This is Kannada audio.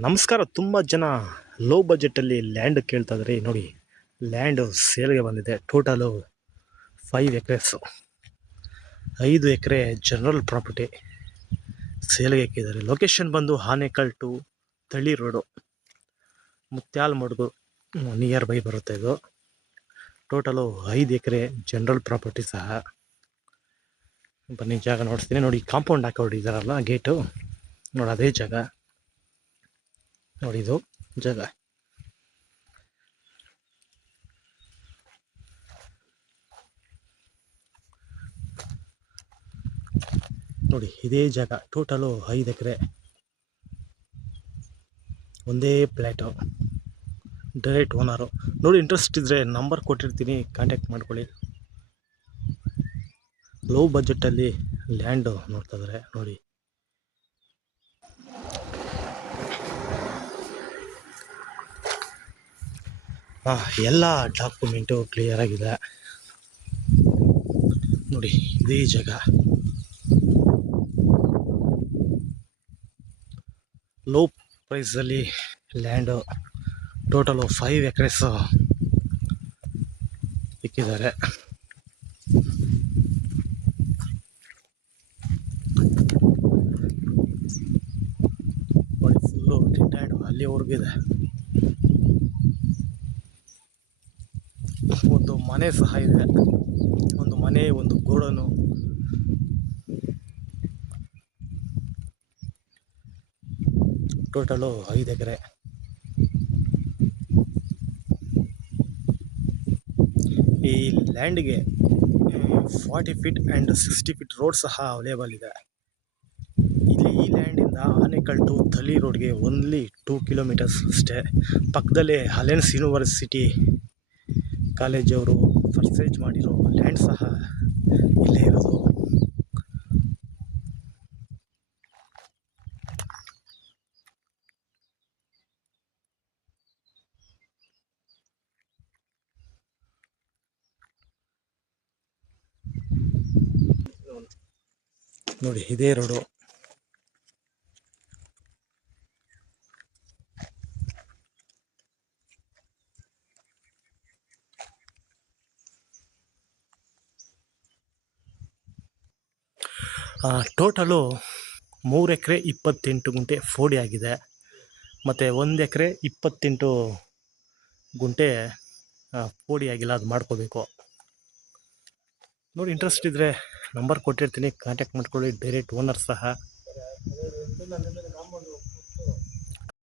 ನಮಸ್ಕಾರ. ತುಂಬ ಜನ ಲೋ ಬಜೆಟಲ್ಲಿ ಲ್ಯಾಂಡ್ ಕೇಳ್ತಾ ಇದ್ರಿ. ನೋಡಿ, ಲ್ಯಾಂಡು ಸೇಲ್ಗೆ ಬಂದಿದೆ. ಟೋಟಲು 5 ಎಕರೆಸು, 5 ಎಕರೆ ಜನರಲ್ ಪ್ರಾಪರ್ಟಿ ಸೇಲ್ಗೆ ಹಾಕಿದ್ದಾರೆ. ಲೊಕೇಶನ್ ಬಂದು ಆನೇಕಲ್ ಟು ತಳಿ ರೋಡು, ಮುತ್ಯಾಲಮಡುಗು ನಿಯರ್ ಬೈ ಬರುತ್ತೆ. ಇದು ಟೋಟಲು 5 ಎಕರೆ ಜನರಲ್ ಪ್ರಾಪರ್ಟಿ ಸಹ. ಬನ್ನಿ ಜಾಗ ನೋಡಿಸ್ತೀನಿ. ನೋಡಿ, ಕಾಂಪೌಂಡ್ ಹಾಕೊಂಡಿದ್ದಾರಲ್ಲ ಗೇಟು, ನೋಡಿ ಅದೇ ಜಾಗ. ನೋಡಿ ಇದು ಜಾಗ. ನೋಡಿ ಇದೇ ಜಾಗ. ಟೋಟಲು 5 ಎಕರೆ, ಒಂದೇ ಪ್ಲ್ಯಾಟು, ಡೈರೆಕ್ಟ್ ಓನರು. ನೋಡಿ, ಇಂಟ್ರೆಸ್ಟ್ ಇದ್ದರೆ ನಂಬರ್ ಕೊಟ್ಟಿರ್ತೀನಿ, ಕಾಂಟ್ಯಾಕ್ಟ್ ಮಾಡ್ಕೊಳ್ಳಿ. ಲೋ ಬಜೆಟಲ್ಲಿ ಲ್ಯಾಂಡು ನೋಡ್ತಾ ಇದ್ದಾರೆ. ನೋಡಿ, ಎಲ್ಲ ಡಾಕ್ಯುಮೆಂಟು ಕ್ಲಿಯರ್ ಆಗಿದೆ. ನೋಡಿ ಇದೇ ಜಾಗ. ಲೋ ಪ್ರೈಸಲ್ಲಿ ಲ್ಯಾಂಡು ಟೋಟಲು 5 ಎಕರೆಸ್ ಸಿಕ್ಕಿದ್ದಾರೆ. ನೋಡಿ, ಫುಲ್ಲು ಡಿಟ್ಯಾಂಡು ಅಲ್ಲಿವರೆಗಿದೆ. ಒಂದು ಮನೆ ಸಹ ಇದೆ, ಒಂದು ಮನೆ, ಒಂದು ಗೋಡನು. ಟೋಟಲು 5 ಎಕರೆ. ಈ ಲ್ಯಾಂಡ್ಗೆ 40 ಫೀಟ್ ಆ್ಯಂಡ್ 60 ಫೀಟ್ ರೋಡ್ ಸಹ ಅವೈಲೇಬಲ್ ಇದೆ. ಇಲ್ಲಿ ಈ ಲ್ಯಾಂಡಿಂದ ಆನೇಕಲ್ ಟು ತಳಿ ರೋಡ್ಗೆ ಓನ್ಲಿ 2 ಕಿಲೋಮೀಟರ್ಸ್ ಅಷ್ಟೇ. ಪಕ್ಕದಲ್ಲೇ ಅಲೆನ್ಸ್ ಯೂನಿವರ್ಸಿಟಿ ಕಾಲೇಜವರು ಪರ್ಚೇಸ್ ಮಾಡಿರೋ ಲ್ಯಾಂಡ್ ಸಹ ಇಲ್ಲೇ ಇರೋದು. ನೋಡಿ ಇದೇ ರೋಡು. ಟೋಟಲು 3 ಎಕರೆ 28 ಗುಂಟೆ ಫೋಡಿ ಆಗಿದೆ, ಮತ್ತು 1 ಎಕರೆ 28 ಗುಂಟೆ ಫೋಡಿ ಆಗಿಲ್ಲ, ಅದು ಮಾಡ್ಕೋಬೇಕು. ನೋಡಿ, ಇಂಟ್ರೆಸ್ಟ್ ಇದ್ದರೆ ನಂಬರ್ ಕೊಟ್ಟಿರ್ತೀನಿ, ಕಾಂಟ್ಯಾಕ್ಟ್ ಮಾಡ್ಕೊಳ್ಳಿ. ಡೈರೆಕ್ಟ್ ಓನರ್ ಸಹ.